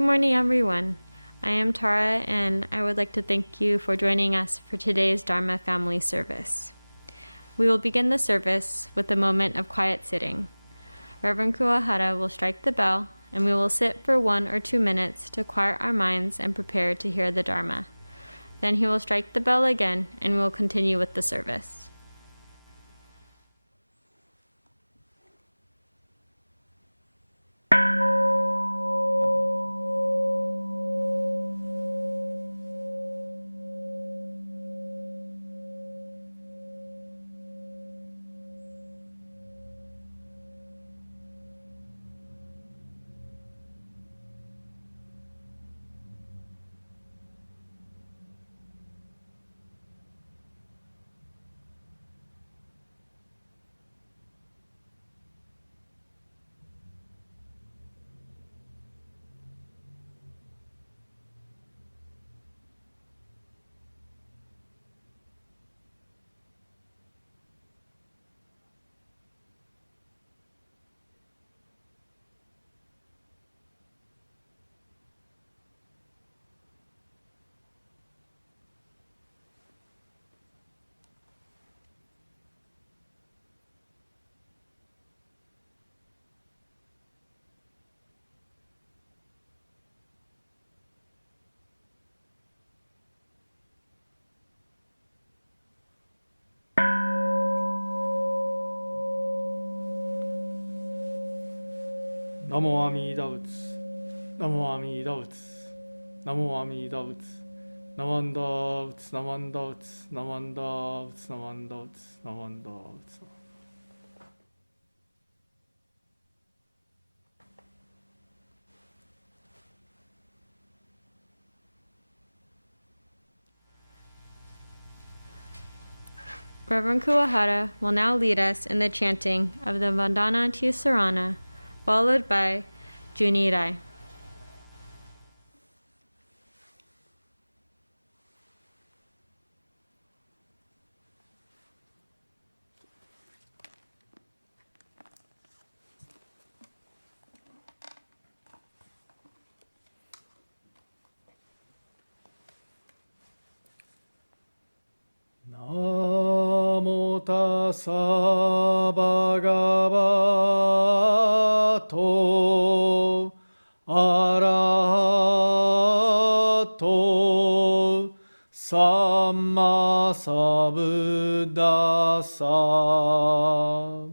Good morning, everyone. I am Tara, and I would like to thank you for joining us for today's Dharma family service. We will begin the service with a moment of quiet sitting. Reverend Kuwahara will strike the bell, and we will sit for 1 or 2 minutes to quiet our minds and prepare to hear the Dharma. Then he will strike the bell again, and we will continue with the service. Namo Amida Butsu, Namo Amida Butsu, Namo Amida Butsu, Namanda Butsu, Namanda Butsu, Namanda Butsu, Namanda Butsu, Namanda Butsu. Reverend Kuwahara will now lead us in the chanting of the Vandana to Sarana, followed by Junirai. Namo tassa bhagavato arahato samma sambuddhassa.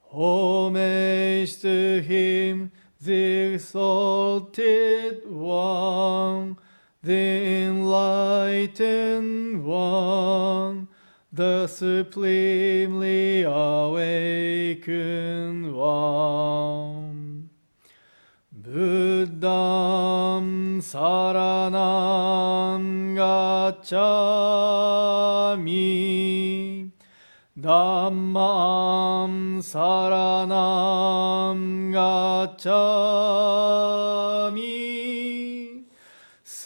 Homage to him, the exalted one, the enlightened one, the supremely awakened one. Buddham saranam gacchami, Dhammam saranam gacchami,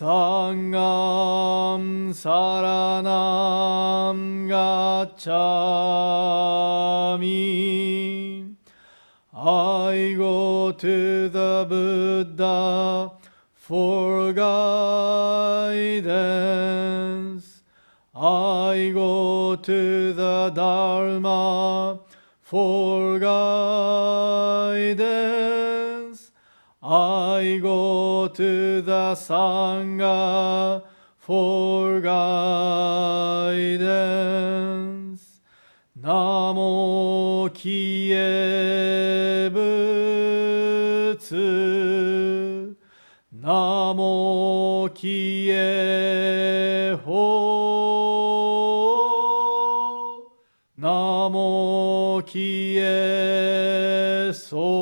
Sangham saranam gacchami. I go to the Buddha for guidance. I go to the Dharma for guidance. I go to the Sangha for guidance. Namo Kiye Butsu, Namo Kiye Ho, Namo Kiye So.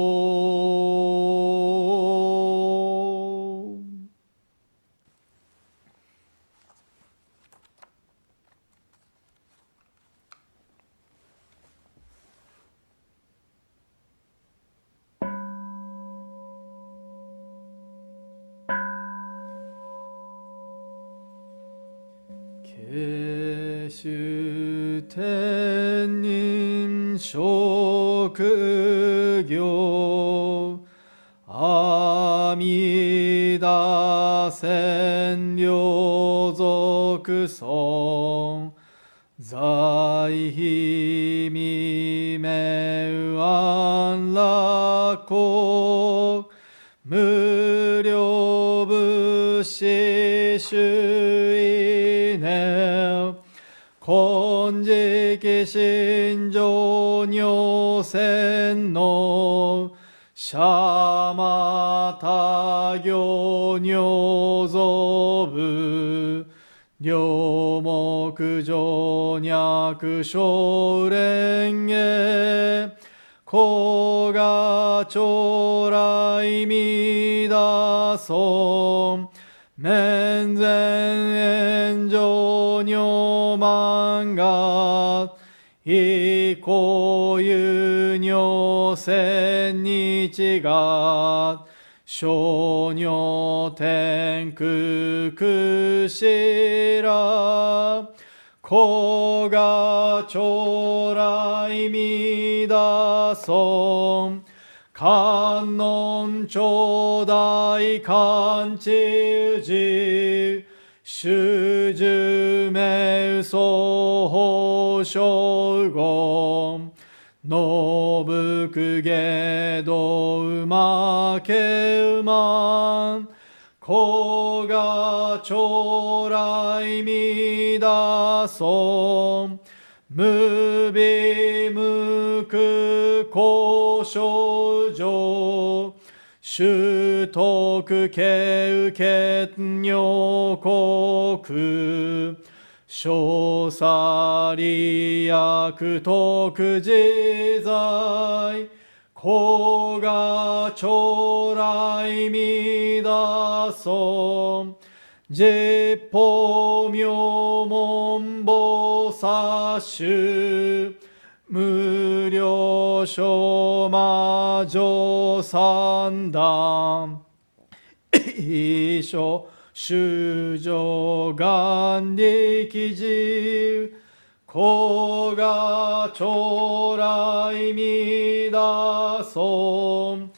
Keshu tenin shokugyo 弥陀千両族尊在非未明安楽国無量物資主意念金色心情如戦のシャマタ行如造部両目上脈小蓮華古賀将来弥陀尊面前炎上如満願以降有如千日が小如天空くしら古賀将来弥陀尊観音頂戴観知寺主十名総法将軍のぶくげど馬け馬古賀将来弥陀尊無微無垢交渉上修徳敬受女国小さり役徳自在古賀将来弥陀尊十方妙門菩薩衆無量小魔女三段一所修上願力寺古賀将来弥陀尊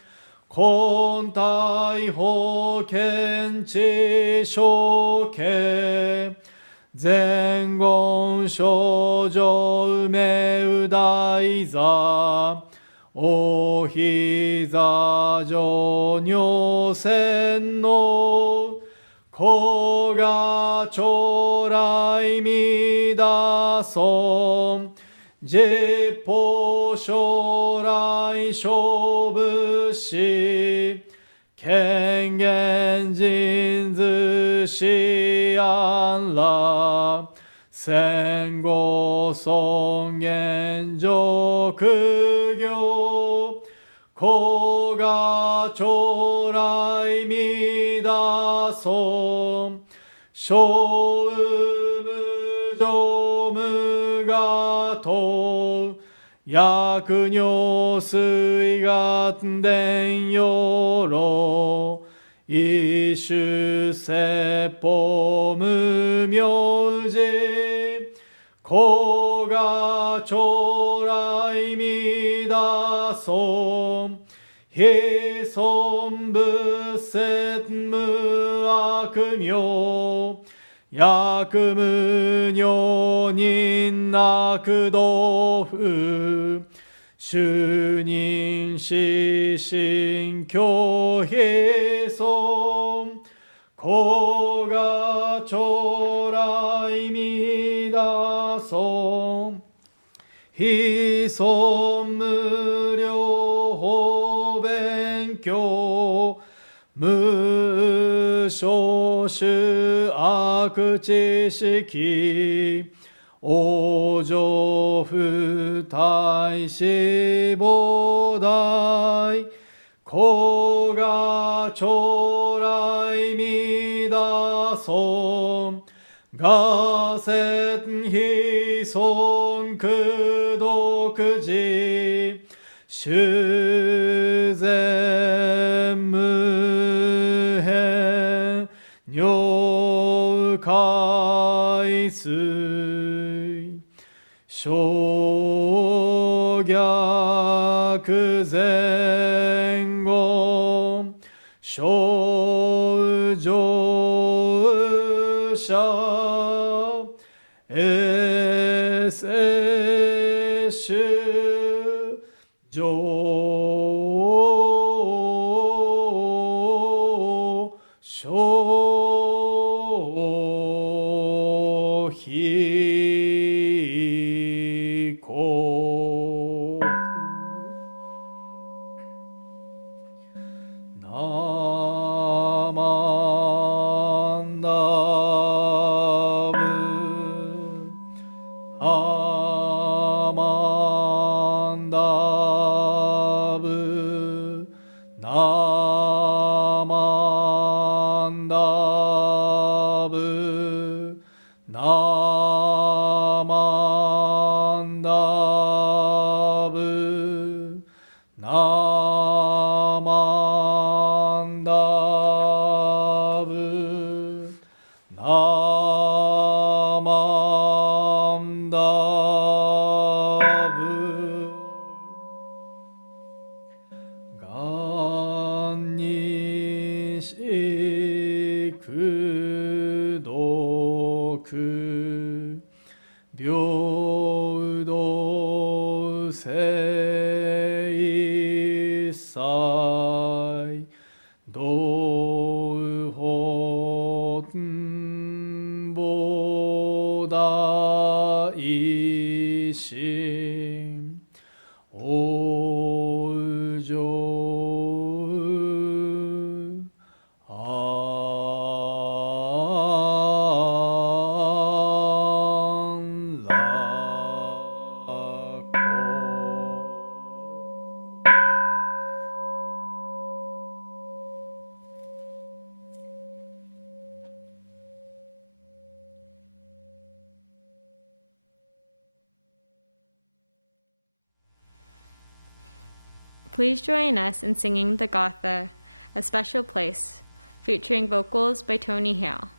根体法見知正形前言少女梅雨大座お膝上如戦の古賀将来弥陀尊十方将来勝負師権限人図師安楽戦後尊厳上苦行古賀将来弥陀尊小無常無我と薬尿水願伝養老一種説法無名寺古賀将来弥陀尊非尊仏説無悪名薬無女人悪道夫主任死心教悲尊古賀将来弥陀尊非尊無量法勉強無少種悪知識往生不大志菩提古賀将来弥陀尊我説非尊功徳寺修善無変如海水小逆前後正常者エセシュ上小非国ナマンダムナマンダムナマンダムナマンダムナマンダブナマンダブがんにしくどく平等性祭道本菩提心往生安楽 Please join us in singing the Gatha, A Special Place, featuring vocals by Tony Hale.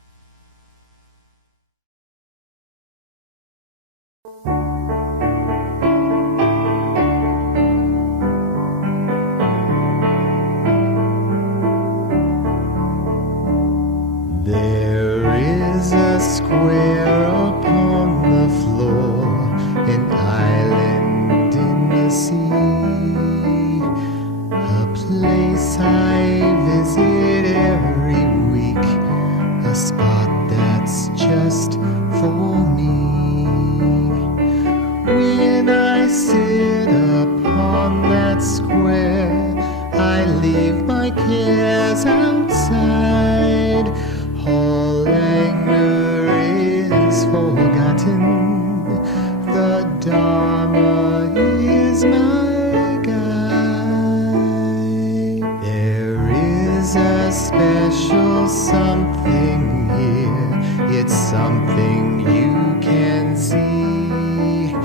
There is a square upon the floor, an island in the sea, a place I visit every week, a spot that's just for me. When I sit upon that square, I leave my cares outside. All anger is forgotten. The Dharma is my guide. There is a special something here. It's something you can see.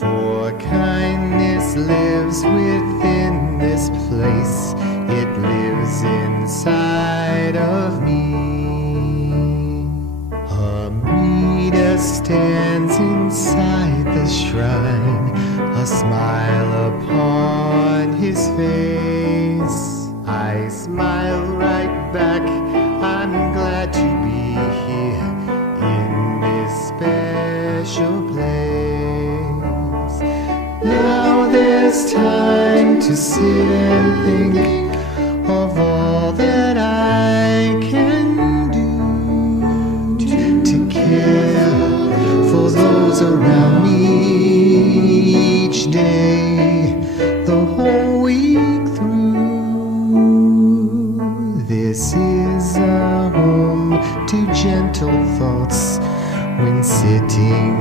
For kindness lives within this place. It lives inside of me. Amrita stands inside the shrine, a smile upon his face. I smile right back. I'm glad to be here in this special place. Now there's time to sit and think of all that I can do to care for those around me each day, the whole week through. This is a home to gentle thoughts when sitting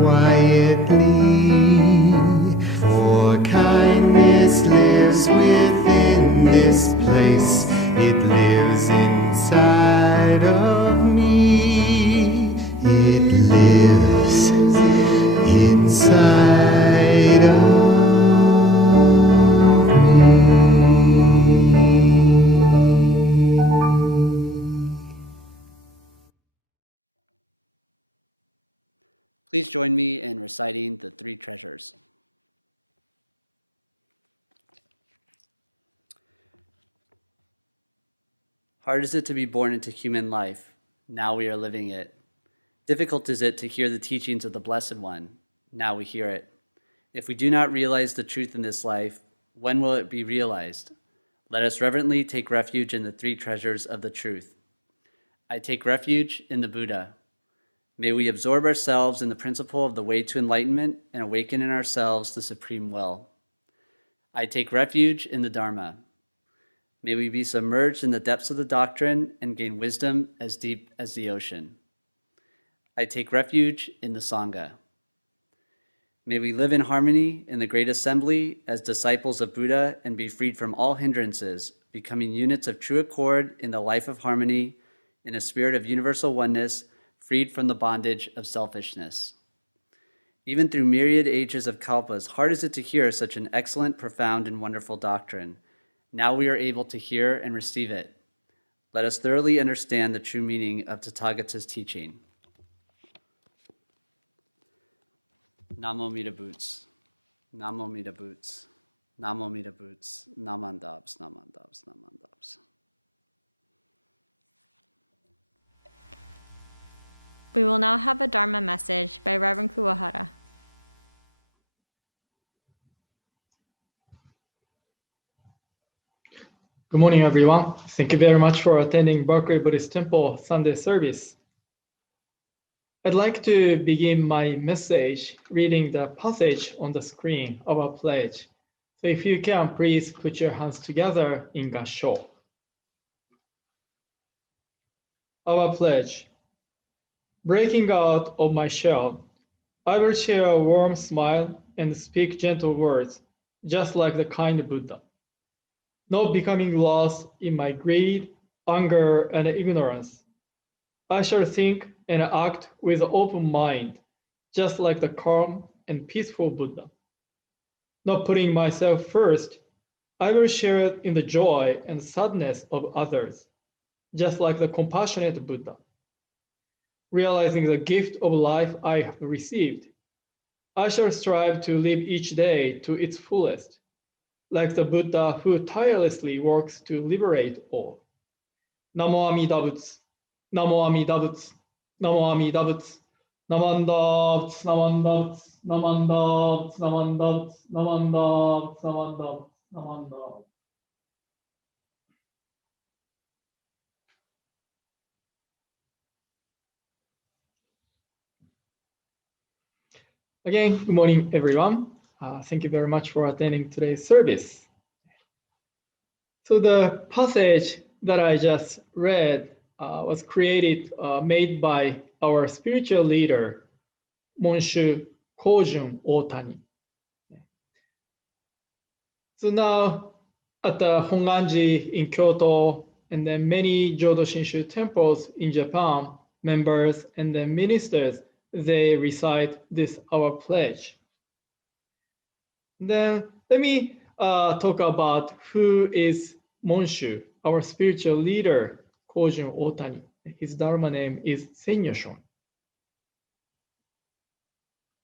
quietly. For kindness lives within this place. It lives inside of me. It lives inside of me. Please join me in reciting the three treasures. Hard is it to be born into human life. Now we are living it. Difficult is it to hear the teachings of the Blessed One. Now we hear it. If we do not realize the truth in this life, when will it be realized? Let us reverently take refuge in the three treasures of the truth. I take refuge in the Buddha. May we absorb ourselves in the principle of the way to enlightenment and awaken in ourselves the supreme will. I take refuge in the Dharma. May we be submerged in the depths of the doctrine and gain wisdom as deep as the ocean. I take refuge in the Sangha. May we live in harmony in the great assembly as disciples of Buddha and be freed from all hindrances, becoming units of true accord in the life of harmony, in a spirit of universal oneness, freed from the bondage of selfishness. Even through myriad ages of kalpas, hard is it to hear such an excellent, profound, and wonderful doctrine. Now we are able to hear and receive it. Let us thoroughly understand the true meaning of Tathagata's teaching. Namo Mita Boots, Namo Mita Boots, Namo Mita Boots, Namandabs, Namandabs, Namandabs. We will now have a Dharma message by Reverend Kuwahara. Good morning, everyone. Thank you very much for attending Berkeley Buddhist Temple Sunday service. I'd like to begin my message reading the passage on the screen of our pledge. So if you can, please put your hands together in Gassho. Our pledge. Breaking out of my shell, I will share a warm smile and speak gentle words, just like the kind Buddha. Not becoming lost in my greed, anger, and ignorance. I shall think and act with an open mind, just like the calm and peaceful Buddha. Not putting myself first, I will share in the joy and sadness of others, just like the compassionate Buddha. Realizing the gift of life I have received, I shall strive to live each day to its fullest, like the Buddha who tirelessly works to liberate all. Namo Amida Butsu, Namo Amida Butsu, Namo Amida Butsu, Namanda Butsu, Namanda Butsu, Namanda Butsu, Namanda Butsu, Namanda Butsu, Namanda Butsu, Namanda Butsu. Again, good morning, everyone. Thank you very much for attending today's service. So the passage that I just read was made by our spiritual leader, Monshu Kojun Otani. So now at the Honganji in Kyoto, and then many Jodo Shinshu temples in Japan, members and then ministers, they recite this, our pledge. Then let me talk about who is Monshu, our spiritual leader, Kojun Otani. His Dharma name is Senyoshon.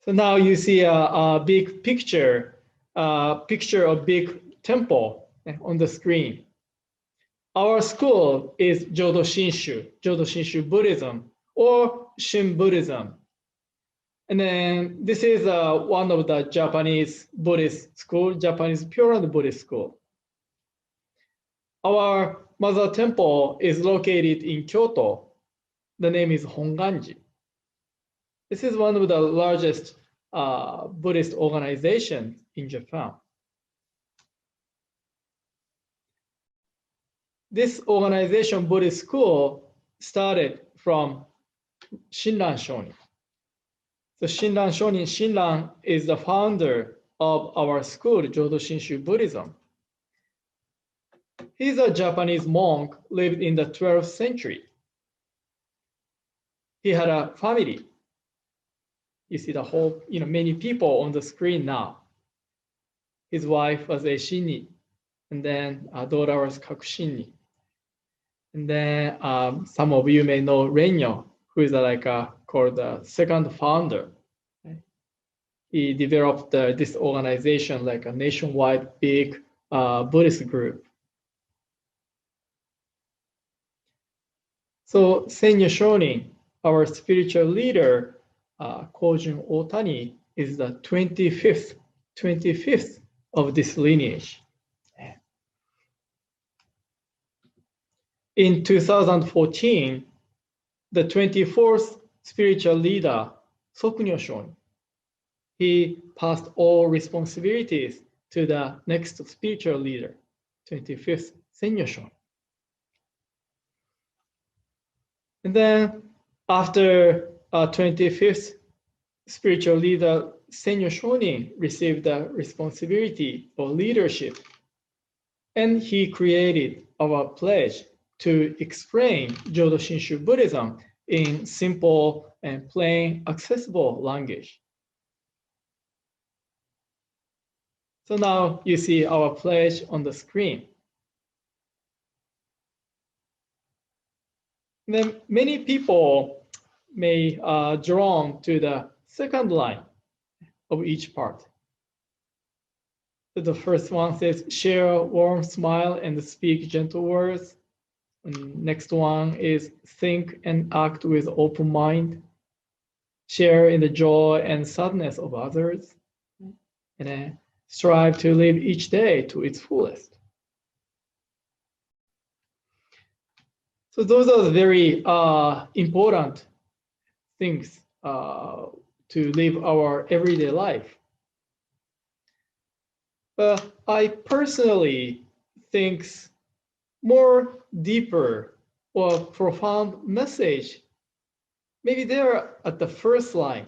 So now you see a big picture of big temple on the screen. Our school is Jodo Shinshu Buddhism or Shin Buddhism. And then this is one of the Japanese Buddhist school, Japanese Pure Buddhist school. Our mother temple is located in Kyoto. The name is Honganji. This is one of the largest Buddhist organizations in Japan. This organization, Buddhist school, started from Shinran Shonin. So Shinran Shonin, Shinran is the founder of our school, Jodo Shinshu Buddhism. He's a Japanese monk, lived in the 12th century. He had a family. You see the whole, many people on the screen now. His wife was Eshinni, and then a daughter was Kakushinni. And then some of you may know Renyo, who is called the second founder. He developed this organization like a nationwide big Buddhist group. So Senya Shonin, our spiritual leader, Kojun Otani, is the 25th of this lineage. In 2014, the 24th spiritual leader, Sokunyo Shonin, he passed all responsibilities to the next spiritual leader, 25th Senya Shonin. And then after 25th spiritual leader, Senya Shonin received the responsibility of leadership, and he created our pledge to explain Jodo Shinshu Buddhism in simple and plain, accessible language. So now you see our pledge on the screen. Then many people may drawn to the second line of each part. So the first one says, share a warm smile and speak gentle words. And next one is think and act with open mind. Share in the joy and sadness of others. And then strive to live each day to its fullest. So those are the very important things to live our everyday life. But I personally think more deeper or profound message, maybe they're at the first line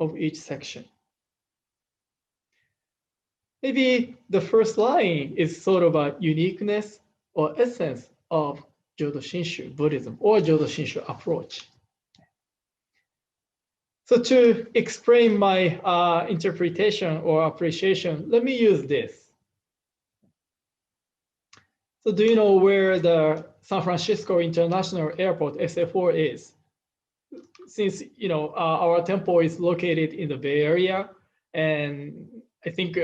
of each section. Maybe the first line is sort of a uniqueness or essence of Jodo Shinshu Buddhism or Jodo Shinshu approach. So to explain my interpretation or appreciation, let me use this. So do you know where the San Francisco International Airport, SFO, is? Since our temple is located in the Bay Area, and I think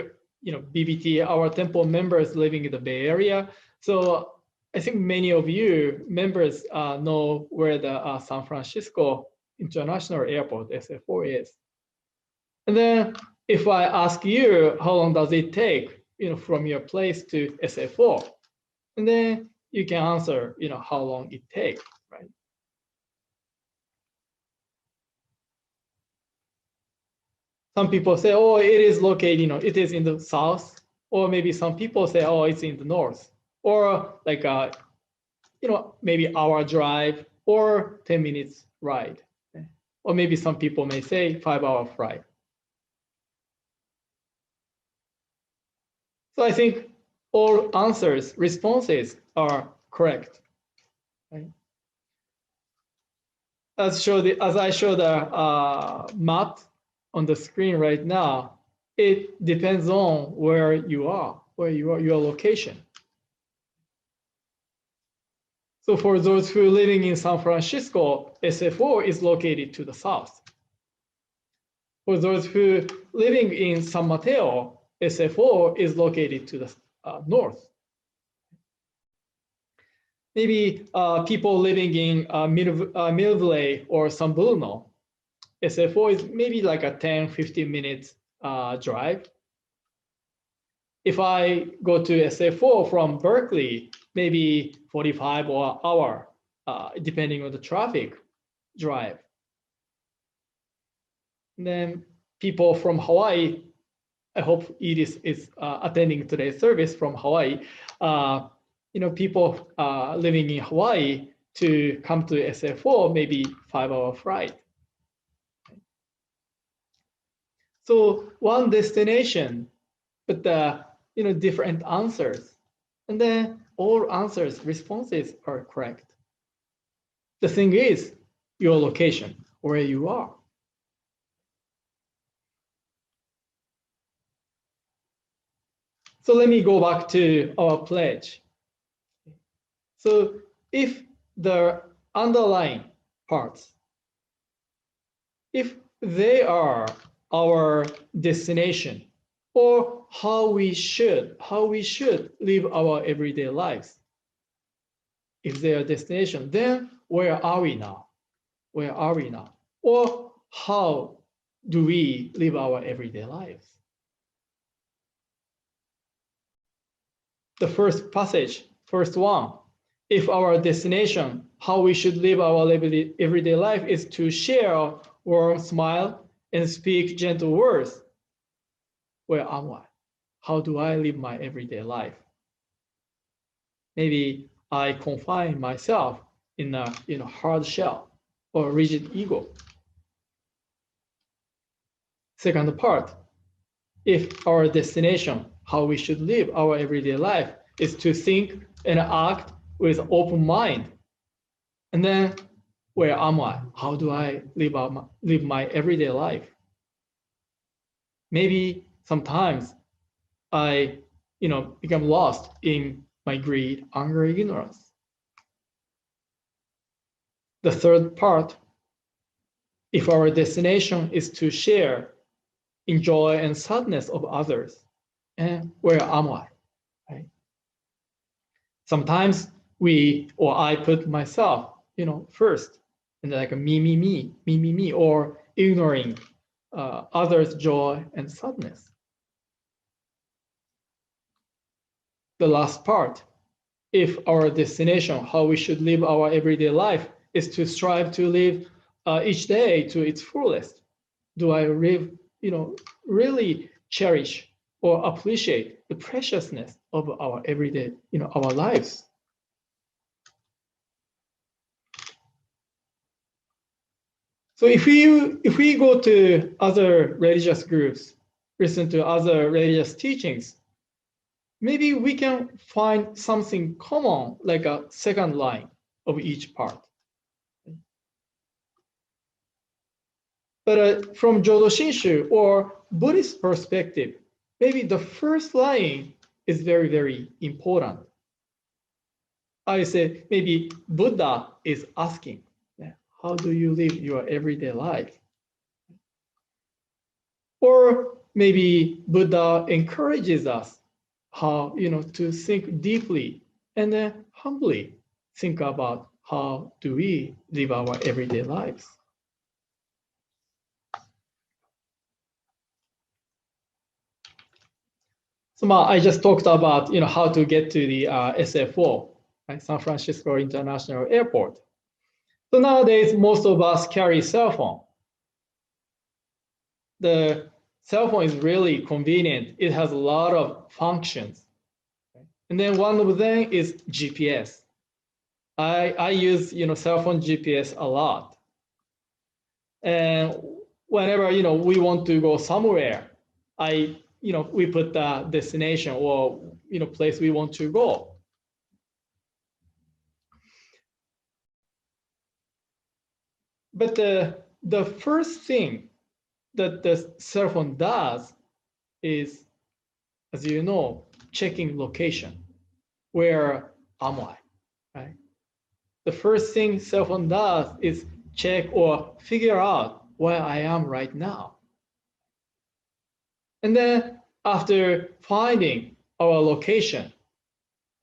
BBT, our temple members living in the Bay Area. So I think many of you members know where the San Francisco International Airport, SFO, is. And then if I ask you, how long does it take, from your place to SFO? And then you can answer, how long it takes, right? Some people say, oh, it is located, it is in the south. Or maybe some people say, oh, it's in the north. Or like, maybe hour drive or 10 minutes ride. Or maybe some people may say 5-hour flight. So I think all responses are correct. Right? As I show the map on the screen right now, it depends on where you are, your location. So for those who are living in San Francisco, SFO is located to the south. For those who are living in San Mateo, SFO is located to the north. Maybe people living in Millville or San Bruno, SFO is maybe like a 10-15 minutes drive. If I go to SFO from Berkeley, maybe 45 or an hour, depending on the traffic drive. And then people from Hawaii, I hope Edith is attending today's service from Hawaii. People living in Hawaii to come to SFO, maybe 5-hour flight. So one destination, but different answers. And then all responses are correct. The thing is your location, where you are. So let me go back to our pledge. So if the underlying parts, if they are our destination, or how we should live our everyday lives, if they are destination, then where are we now? Where are we now? Or how do we live our everyday lives? The first passage, first one, if our destination, how we should live our everyday life is to share, warm smile, and speak gentle words, where am I? How do I live my everyday life? Maybe I confine myself in a hard shell or rigid ego. Second part, if our destination, how we should live our everyday life, is to think and act with open mind, and then where am I? How do I live my everyday life? Maybe sometimes I become lost in my greed, anger, ignorance. The third part, if our destination is to share in joy and sadness of others, and where am I? Right? Sometimes I put myself, first, and like a me, or ignoring others' joy and sadness. The last part, if our destination, how we should live our everyday life, is to strive to live each day to its fullest, do I really cherish or appreciate the preciousness of our everyday, our lives? So if we go to other religious groups, listen to other religious teachings, maybe we can find something common, like a second line of each part. But from Jodo Shinshu or Buddhist perspective, maybe the first line is very, very important. I say maybe Buddha is asking, how do you live your everyday life? Or maybe Buddha encourages us how to think deeply and then humbly think about how do we live our everyday lives. So I just talked about how to get to the SFO, right? San Francisco International Airport. So nowadays most of us carry cell phone. The cell phone is really convenient. It has a lot of functions. And then one of them is GPS. I use cell phone GPS a lot. And whenever we want to go somewhere, we put the destination or place we want to go. But the first thing that the cell phone does is, as you know, checking location. Where am I? Right? The first thing cell phone does is check or figure out where I am right now. And then after finding our location,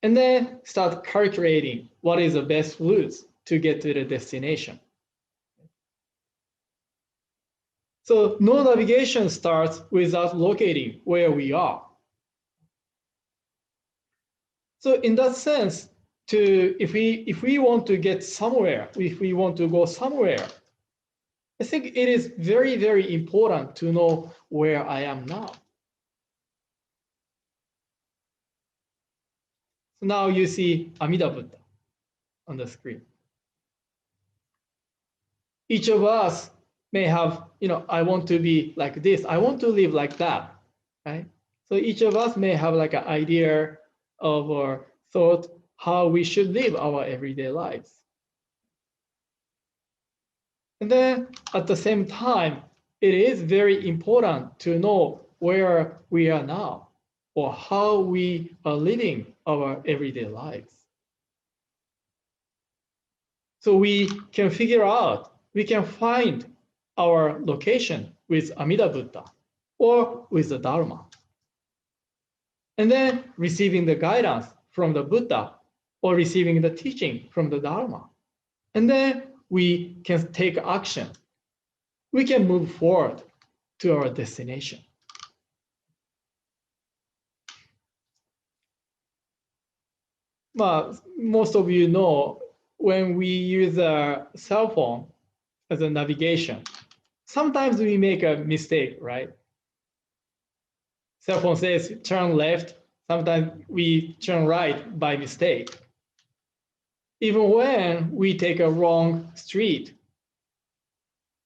and then start calculating what is the best routes to get to the destination. So no navigation starts without locating where we are. So in that sense, if we want to get somewhere, if we want to go somewhere, I think it is very, very important to know where I am now. So now you see Amida Buddha on the screen. Each of us may have, I want to be like this, I want to live like that, right? So each of us may have like an idea of or thought how we should live our everyday lives. And then at the same time, it is very important to know where we are now or how we are living our everyday lives. So we can figure out, we can find our location with Amida Buddha or with the Dharma. And then receiving the guidance from the Buddha or receiving the teaching from the Dharma. And then we can take action. We can move forward to our destination. Most of you know when we use a cell phone as a navigation, sometimes we make a mistake, right? Cell phone says turn left, sometimes we turn right by mistake. Even when we take a wrong street,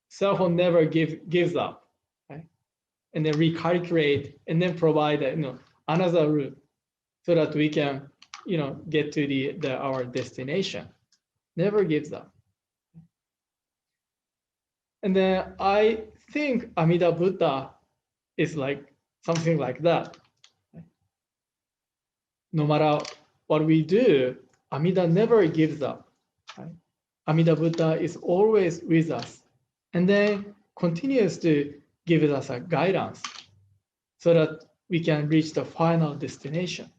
cell phone never gives up, right? And then recalculate and then provide another route so that we can get to our destination. Never gives up. And then I think Amida Buddha is like something like that. No matter what we do, Amida never gives up. Right? Amida Buddha is always with us and then continues to give us a guidance so that we can reach the final destination.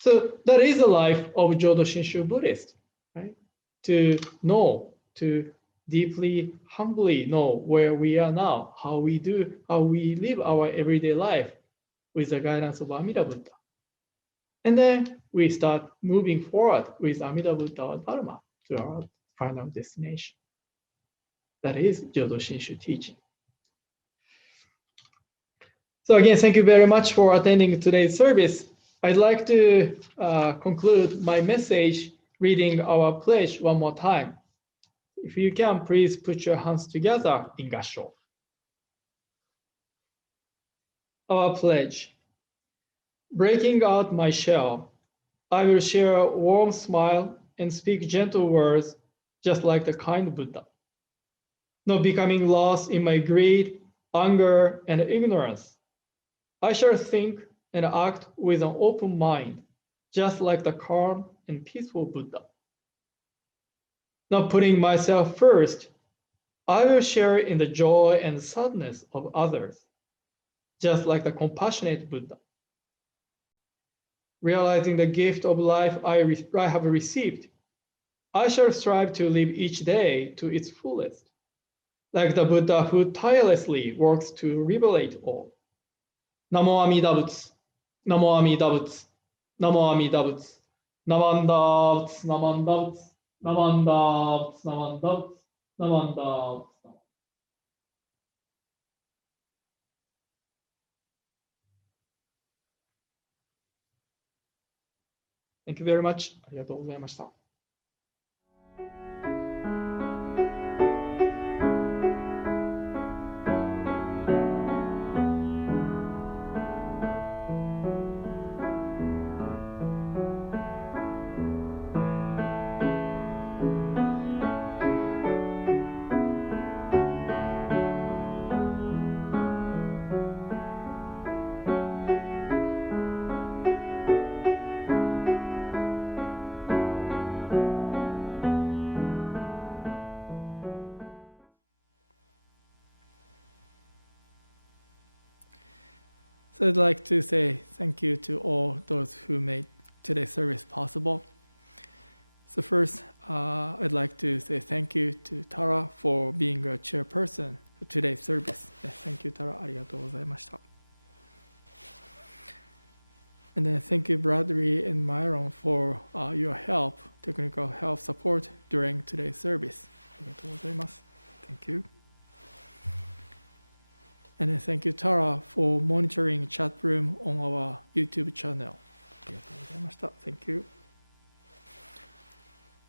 So that is the life of Jodo Shinshu Buddhist, right? To know, to deeply, humbly know where we are now, how we live our everyday life with the guidance of Amida Buddha. And then we start moving forward with Amida Buddha or Dharma to our final destination. That is Jodo Shinshu teaching. So again, thank you very much for attending today's service. I'd like to conclude my message reading our pledge one more time. If you can, please put your hands together in Gassho. Our pledge. Breaking out my shell, I will share a warm smile and speak gentle words, just like the kind Buddha. Not becoming lost in my greed, anger, and ignorance. I shall think and act with an open mind, just like the calm and peaceful Buddha. Not putting myself first, I will share in the joy and sadness of others, just like the compassionate Buddha. Realizing the gift of life I have received, I shall strive to live each day to its fullest, like the Buddha who tirelessly works to liberate all. Namo Amida Butsu, Namo Amida Butsu, Namo Amida Butsu, Namanda Butsu, Namanda Butsu, Namanda Butsu, Namanda Butsu, Namanda Butsu. Thank you very much. ありがとうございました。So I'd like to say thank you to all those who made today's service possible. So first, I'd like to say thank you to Tara for being a chairperson for today's service. Thank you, Tara. ありがとうございました。And then thank you, Bradley and Myron, for your help, technical help support during today's service. ありがとうございます。Thank you. And then thank you, Tara, for monitoring chat room on our YouTube channel. ありがとうございました。Thank you.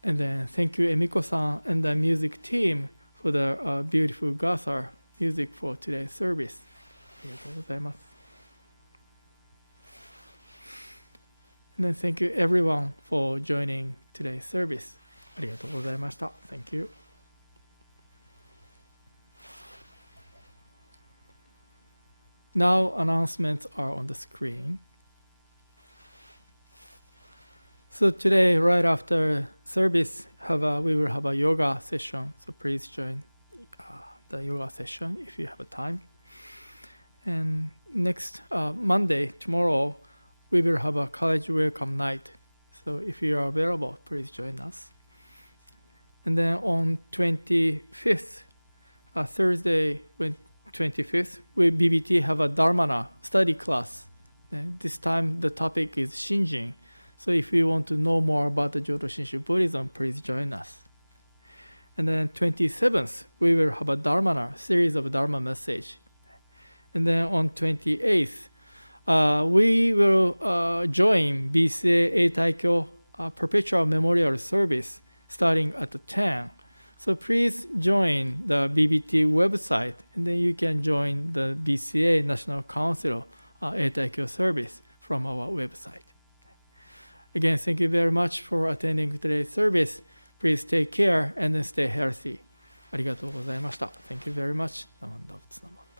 And then thank you, Emiko-san and the music team for the beautiful Gasa music for today's service. ありがとうございます。And then thank you everyone for joining today's service. ありがとうございました。Thank you. Now announcements are on the screen. So today, right after service, we will have a yoga session. So please join the yoga session if you have a time. And next Monday, tomorrow, we will have a college welcome night. So if you are available, please join us. And then on 25th, Thursday, 25th, we BBT have a Dharma study class. And this time the topic is Shinjin. So if you want to know more about the Jodo Shinshu Buddhism, please join us. And then 27th, we will have a Dharma series of Dharma message. And then on 28th, we will join BCA Eitaikyo Perpetual Memorial Service starting at 10. So please join the BBT website, and then you can join the BCA National Council Eitaikyo service from our website. Again, thank you very much for attending today's service. Please take care and stay healthy. ありがとうございました。Thank you very much. ナマンダブツナマン